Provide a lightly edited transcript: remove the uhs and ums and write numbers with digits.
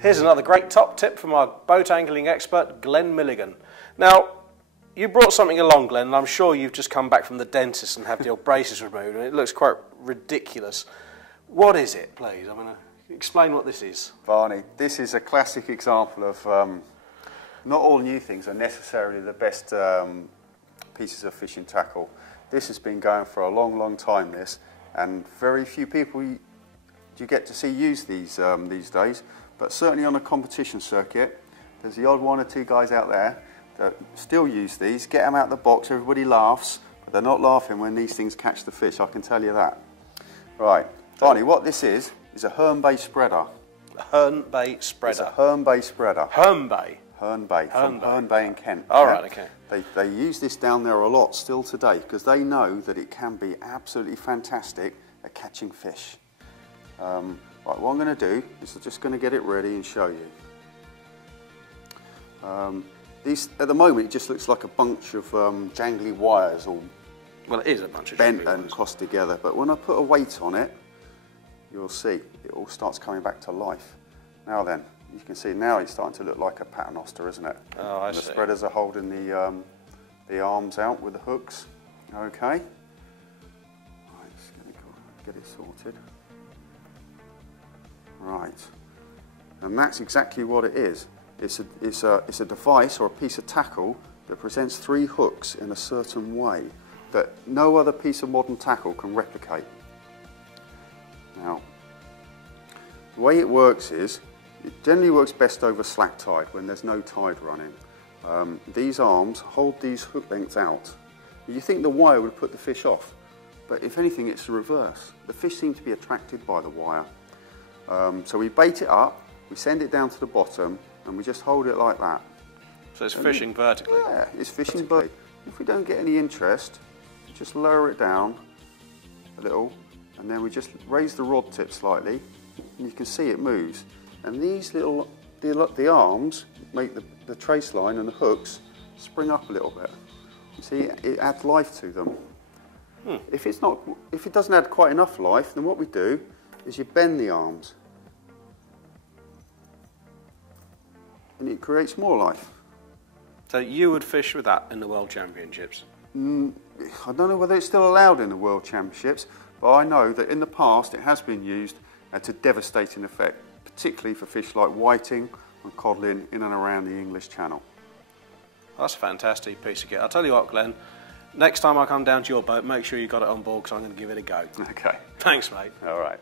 Here's another great top tip from our boat angling expert, Glen Milligan. Now, you brought something along, Glen, and I'm sure you've just come back from the dentist and had your braces removed, and it looks quite ridiculous. What is it, please? I'm going to explain what this is. Barney, this is a classic example of not all new things are necessarily the best pieces of fishing tackle. This has been going for a long, long time, this, and very few people you get to see use these days. But certainly on a competition circuit, there's the odd one or two guys out there that still use these. Get them out of the box, everybody laughs, but they're not laughing when these things catch the fish, I can tell you that. Right, Barney, what this is a Herne Bay spreader. A Herne Bay spreader? It's a Herne Bay spreader. Herne Bay? Herne Bay, from Herne Bay in Kent. All right, okay. They use this down there a lot still today because they know that it can be absolutely fantastic at catching fish. Right, what I'm going to do is I'm just going to get it ready and show you. At the moment it just looks like a bunch of jangly wires all well, it is a bunch of bent and crossed together, but when I put a weight on it, you'll see it all starts coming back to life. Now then, you can see now it's starting to look like a paternoster, isn't it? Oh, I see. The spreaders are holding the arms out with the hooks. Okay. Right, just going to get it sorted. Right, and that's exactly what it is. It's a device or a piece of tackle that presents three hooks in a certain way that no other piece of modern tackle can replicate. Now, the way it works is, it generally works best over slack tide when there's no tide running. These arms hold these hook lengths out. You think the wire would put the fish off, but if anything it's the reverse. The fish seem to be attracted by the wire. So we bait it up, we send it down to the bottom, and we just hold it like that. So it's fishing vertically? Yeah, it's fishing vertically. If we don't get any interest, just lower it down a little, and then we just raise the rod tip slightly, and you can see it moves. And these little, the arms make the trace line and the hooks spring up a little bit. You see, it adds life to them. If it doesn't add quite enough life, then what we do is you bend the arms. And it creates more life. So you would fish with that in the World Championships? I don't know whether it's still allowed in the World Championships, but I know that in the past it has been used to devastating effect, particularly for fish like whiting and codling in and around the English Channel. That's a fantastic piece of kit. I'll tell you what, Glen, next time I come down to your boat, make sure you got it on board because I'm going to give it a go. Okay. Thanks, mate. All right.